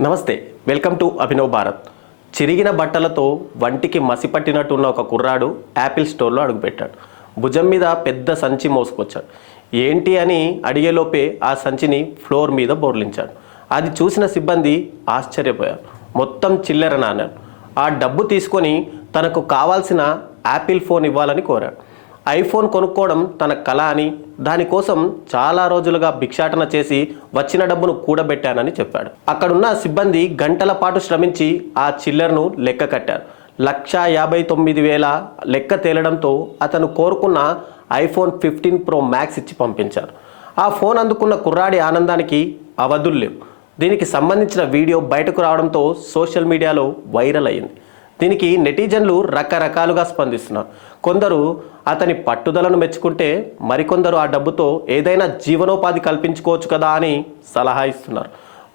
నమస్తే, welcome to Abhinav Bharat. చిరిగిన బట్టలతో వంటికి మసి పట్టినట్టున్న ఒక కుర్రాడు యాపిల్ స్టోర్లో అడుగుపెట్టాడు. భుజం మీద పెద్ద సంచి మోసుకొచ్చాడు. ఏంటి అని అడిగేలోపే ఆ సంచిని ఫ్లోర్ మీద బోర్లించాడు. అది చూసిన సిబ్బంది ఆశ్చర్యపోయారు. మొత్తం చిల్లర నాణాలు. ఆ డబ్బు తీసుకొని తనకు కావాల్సిన యాపిల్ ఫోన్ ఇవ్వాలని కోరాడు. ఐఫోన్ కొనుక్కోవడం తన కళ అని, దానికోసం చాలా రోజులుగా భిక్షాటన చేసి వచ్చిన డబ్బును కూడబెట్టానని చెప్పాడు. అక్కడున్న సిబ్బంది గంటల పాటు శ్రమించి ఆ చిల్లర్ను లెక్క కట్టారు. 1,59,000 లెక్క తేలడంతో అతను కోరుకున్న ఐఫోన్ 15 Pro Max ఇచ్చి పంపించారు. ఆ ఫోన్ అందుకున్న కుర్రాడి ఆనందానికి అవధులు లేవు. దీనికి సంబంధించిన వీడియో బయటకు రావడంతో సోషల్ మీడియాలో వైరల్ అయింది. దీనికి నెటిజన్లు రకరకాలుగా స్పందిస్తున్నారు. కొందరు అతని పట్టుదలను మెచ్చుకుంటే, మరికొందరు ఆ డబ్బుతో ఏదైనా జీవనోపాధి కల్పించుకోవచ్చు కదా అని సలహా ఇస్తున్నారు.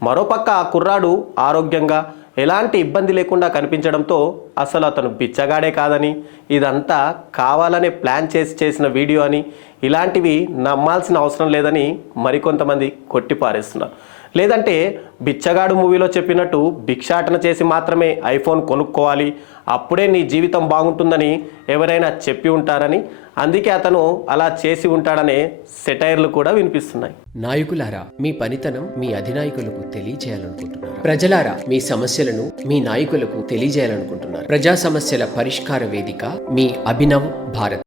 మరోపక్క ఆ కుర్రాడు ఆరోగ్యంగా ఎలాంటి ఇబ్బంది లేకుండా కనిపించడంతో అసలు అతను బిచ్చగాడే కాదని, ఇదంతా కావాలనే ప్లాన్ చేసిన వీడియో అని, ఇలాంటివి నమ్మాల్సిన అవసరం లేదని మరికొంతమంది కొట్టిపారేస్తున్నారు. లేదంటే బిచ్చగాడు మూవీలో చెప్పినట్టు భిక్షాటన చేసి మాత్రమే ఐఫోన్ కొనుక్కోవాలి, అప్పుడే నీ జీవితం బాగుంటుందని ఎవరైనా చెప్పి ఉంటారని, అందుకే అతను అలా చేసి ఉంటాడనే సెటైర్లు కూడా వినిపిస్తున్నాయి. నాయకులారా, మీ పనితనం మీ అధినాయకులకు తెలియజేయాలనుకుంటున్నారు. ప్రజలారా, మీ సమస్యలను మీ నాయకులకు తెలియజేయాలనుకుంటున్నారు. ప్రజా సమస్యల పరిష్కార వేదిక మీ అభినవ్ భారత్.